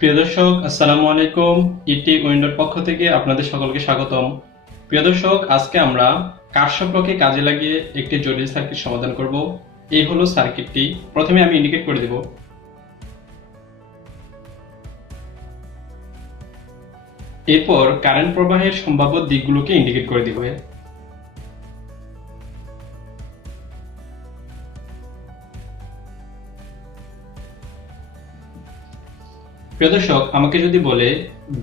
প্রিয় দর্শক, আসসালামু আলাইকুম। ইটি উইন্ডোর পক্ষ থেকে আপনাদের সকলকে স্বাগতম। প্রিয় দর্শক, আজকে আমরা কারশফ লকে কাজে লাগিয়ে একটি জটিল সার্কিট সমাধান করব। এই হলো সার্কিটটি। প্রথমে আমি ইন্ডিকেট করে দেব। এরপর কারেন্ট প্রবাহের সম্ভাব্য দিকগুলোকে ইন্ডিকেট করে দেব। প্রিয় দর্শক, আমাকে যদি বলে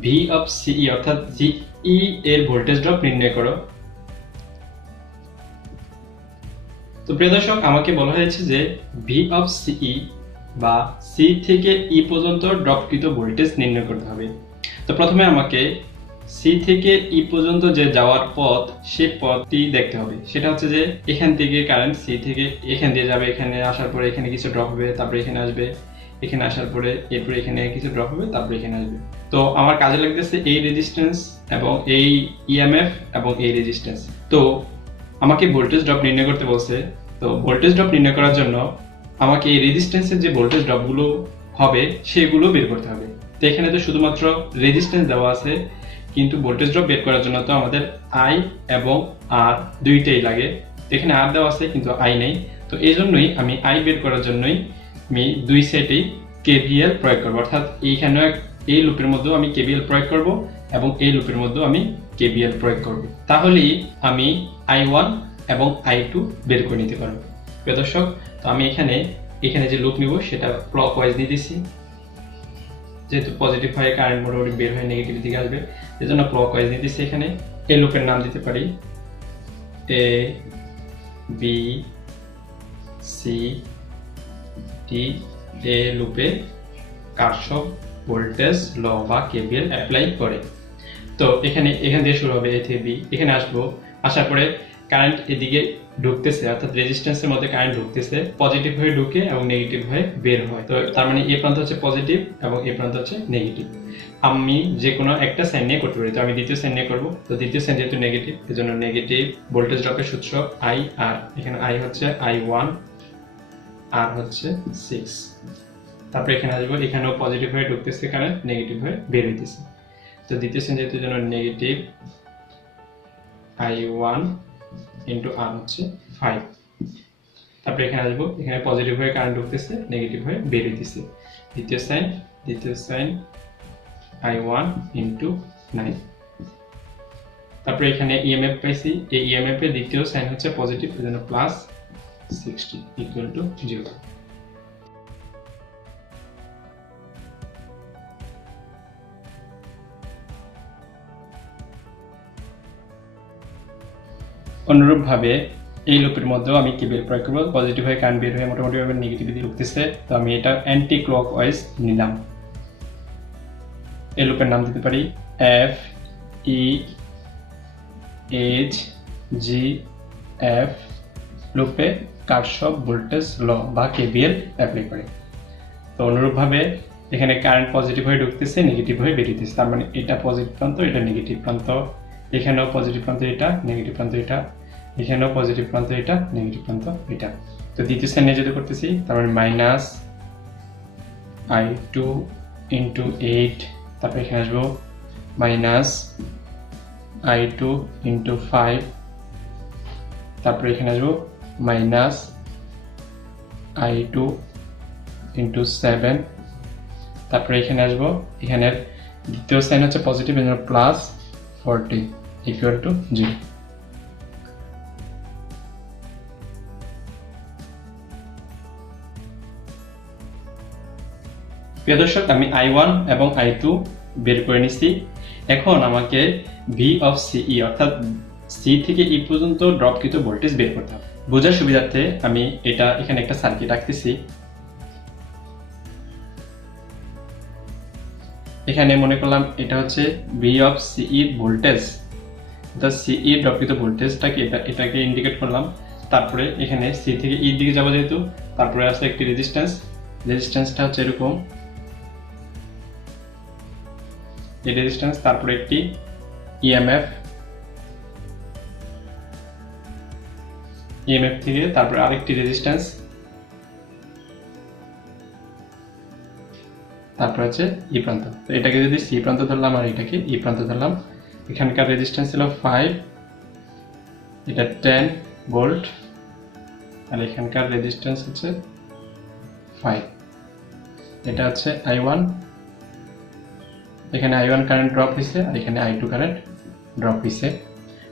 ভি অফ সিই অর্থাৎ সিই এর ভোল্টেজ ড্রপ নির্ণয় করো, তো প্রিয় দর্শক, আমাকে বলা হয়েছে যে ভি অফ সিই বা সি থেকে ই পর্যন্ত ড্রপকৃত ভোল্টেজ নির্ণয় করতে হবে। তো প্রথমে আমাকে সি থেকে ই পর্যন্ত যে যাওয়ার পথ, সেই পথটি দেখতে হবে। সেটা হচ্ছে যে এখান থেকে কারেন্ট সি থেকে এখান দিয়ে যাবে, এখানে আসার পরে এখানে কিছু ড্রপ হবে, তারপরে এখানে আসবে, এখানে আসার পরে এরপরে এখানে কিছু ড্রপ হবে, তারপরে এখানে আসবে। তো আমার কাজে লাগতেছে এই রেজিস্ট্যান্স এবং এই ইএমএফ এবং এই রেজিস্ট্যান্স। তো আমাকে ভোল্টেজ ড্রপ নির্ণয় করতে বলছে। তো ভোল্টেজ ড্রপ নির্ণয় করার জন্য আমাকে এই রেজিস্ট্যান্সের যে ভোল্টেজ ড্রপগুলো হবে সেগুলো বের করতে হবে। তো এখানে তো শুধুমাত্র রেজিস্ট্যান্স দেওয়া আছে, কিন্তু ভোল্টেজ ড্রপ বের করার জন্য তো আমাদের আই এবং আর দুইটাই লাগে। এখানে আর দেওয়া আছে কিন্তু আই নেই। তো এই জন্যই আমি আই বের করার জন্যই আমি দুই সাইডেই কেভিএল প্রয়োগ করবো। অর্থাৎ এইখানে এই লুপের মধ্যেও আমি কেভিএল প্রয়োগ করব এবং এই লুপের মধ্যেও আমি কেভিএল প্রয়োগ করব। তাহলেই আমি I1 এবং I2 বের করে নিতে পারবো। প্রিয় দর্শক, তো আমি এখানে যে লুপ নিব সেটা ক্লকওয়াইজ দিয়ে দিচ্ছি। যেহেতু পজিটিভ হয়ে কারেন্ট মোটামুটি বের হয়ে নেগেটিভ দিকে আসবে, এই জন্য ক্লকওয়াইজ দিয়ে দিচ্ছি। এখানে এই লুপের নাম দিতে পারি এ বি সি টি। এ লুপে কারশফ ভোল্টেজ ল বা কেভিএল অ্যাপ্লাই করে। তো এখান দিয়ে শুরু হবে, এ থেকে বি। এখানে আসবো, আসার পরে কারেন্ট এদিকে ঢুকতেছে, অর্থাৎ রেজিস্ট্যান্সের মধ্যে কারেন্ট ঢুকতেছে, পজিটিভ হয়ে ঢুকে এবং নেগেটিভ হয়ে বের হয়। তো তার মানে এ প্রান্ত হচ্ছে পজিটিভ এবং এ প্রান্ত হচ্ছে নেগেটিভ। আমি যে কোনো একটা সাইন নিয়ে করতে পারি। তো আমি দ্বিতীয় সাইন নিয়ে করবো। তো দ্বিতীয় সাইন যেহেতু নেগেটিভ, এই জন্য নেগেটিভ ভোল্টেজ ড্রপের সূত্র আই আর। এখানে আই হচ্ছে I1, আর হচ্ছে 6। তারপরে এখানে আসবো, এখানেও পজিটিভ হয়ে ঢুকতেছে কারেন্ট, নেগেটিভ হয়ে বের হইতেছে। তো দ্বিতীয় সাইন যেহেতু জন্য নেগেটিভ, I1 ইন্টু আর হচ্ছে 5। তারপরে এখানে আসবো, এখানে পজিটিভ হয়ে কারেন্ট ঢুকতেছে, নেগেটিভ হয়ে বের হইতেছে। দ্বিতীয় সাইন I1 ইন্টু 9। তারপরে এখানে ইএমএফ পাইছি, এই ইএমএফ এর দ্বিতীয় সাইন হচ্ছে পজিটিভ, এই জন্য প্লাস 60 ইকুয়াল টু 0। অনুরূপভাবে এই লুপের মধ্যেও আমি কেভিএল প্রয়োগ করব। পজিটিভ হয়ে কারেন্ট বের হয়ে মোটামুটিভাবে নেগেটিভ দিকে ঢুকতেছে, তো আমি এটা অ্যান্টি ক্লকওয়াইজ নিলাম। এই লুপের নাম দিতে পারি F E H G F. লুপে কারশফ ভোল্টেজ ল বা কেভিএল অ্যাপ্লাই করে। তো অনুরূপভাবে এখানে কারেন্ট পজিটিভ হয়ে ঢুকতেছে, নেগেটিভ হয়ে বেরিয়েছে। তার মানে এটা পজিটিভ প্রান্ত, এটা নেগেটিভ প্রান্ত। এখানেও পজিটিভ প্রান্ত, এটা নেগেটিভ প্রান্ত, এটা এখানেও পজিটিভ প্রান্ত, এটা নেগেটিভ প্রান্ত, এটা। তো দ্বিতীয় সাইন নিয়ে যদি করতেছি, তার মানে মাইনাস I2 ইন্টু 8। তারপরে এখানে আসবো মাইনাস I2 ইন্টু 5। তারপরে এখানে আসবো মাইনাস I2 ইন্টু 7। তারপরে এখানে আসবো, এখানের দ্বিতীয় সাইন হচ্ছে পজিটিভ, এর জন্য প্লাস 40 ইকুয়াল টু 0। প্রিয় দর্শক, আমি I1 এবং I2 বের করে নিচ্ছি। এখন আমাকে ভি অফ সিই অর্থাৎ সি থেকে ই পর্যন্ত ড্রপকৃত ভোল্টেজ বের করতে হবে। বোঝার সুবিধার্থে আমি এখানে একটা সার্কিট রাখতেছি। এখানে মনে করলাম এটা হচ্ছে ভি অফ সিই ভোল্টেজ, অর্থাৎ সিই ড্রপকৃত ভোল্টেজটাকে এটাকে ইন্ডিকেট করলাম। তারপরে এখানে সি থেকে ই দিকে যাবো যেহেতু, তারপরে আসছে একটি রেজিস্ট্যান্সটা হচ্ছে এরকম, এই রেজিস্ট্যান্স। তারপরে একটি ইএমএফ থেকে তারপরে আরেকটি রেজিস্ট্যান্স, তারপর হচ্ছে ই প্রান্ত। তো এটাকে যদি সি প্রান্ত ধরলাম আর এটাকে ই প্রান্ত ধরলাম, এখানকার রেজিস্ট্যান্স ছিল 5, এটা 10 ভোল্ট, আর এখানকার রেজিস্ট্যান্স হচ্ছে 5, এটা হচ্ছে I1, এখানে I1 কারেন্ট ড্রপ হয়েছে আর এখানে I2 কারেন্ট ড্রপ হয়েছে।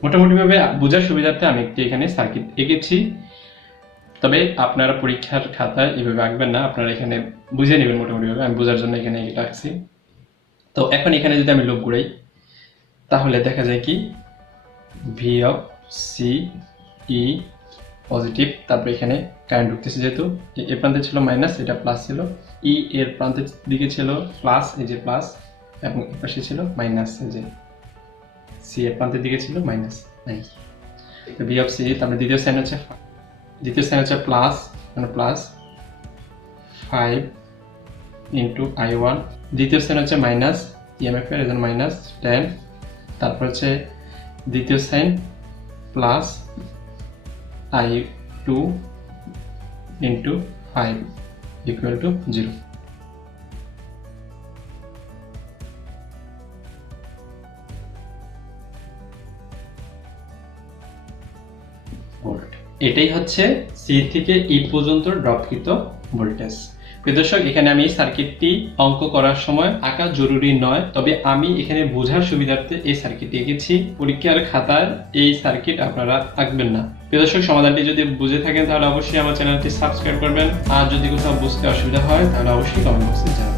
মোটামুটিভাবে বোঝার সুবিধার্থে আমি একটি এখানে সার্কিট এঁকেছি, তবে আপনারা পরীক্ষার খাতায় এভাবে আঁকবেন না, আপনারা এখানে বুঝে নেবেন মোটামুটিভাবে, আমি বোঝার জন্য এখানে এটা আঁকছি। তো এখন এখানে যদি আমি লুপ ঘুরাই তাহলে দেখা যায় কি V of C E positive, তারপর এখানে কারেন্ট ঢুকতেছে, যেহেতু এ প্রান্তে ছিল মাইনাস, এটা প্লাস ছিল, ই এর প্রান্তের দিকে ছিল প্লাস, এই যে প্লাস, এবং এর পাশে ছিল মাইনাস, এই যে সি এর প্রান্তের দিকে ছিল মাইনাস। তো ভি অফ সি, তারপরে দ্বিতীয় সাইন হচ্ছে প্লাস, মানে প্লাস 5 ইন্টু I1, দ্বিতীয় সাইন হচ্ছে মাইনাস ইএমএফ এর, এজন্য মাইনাস 10, তারপর হচ্ছে দ্বিতীয় sign plus I2 into 5 equal to 0। এটাই হচ্ছে সি থেকে ই পর্যন্ত ড্রপকৃত ভোল্টেজ। প্রিয় দর্শক, এখানে আমি সার্কিটটি অঙ্ক করার সময় আঁকা জরুরি নয়, তবে আমি এখানে বোঝার সুবিধার্থে এই সার্কিটটি এঁকেছি। পরীক্ষার খাতায় এই সার্কিট আপনারা আঁকবেন না। প্রিয় দর্শক, সমাধানটি যদি বুঝে থাকেন তাহলে অবশ্যই আমার চ্যানেলটি সাবস্ক্রাইব করবেন, আর যদি কোথাও বুঝতে অসুবিধা হয় তাহলে অবশ্যই কমেন্ট বক্সে জানাবেন।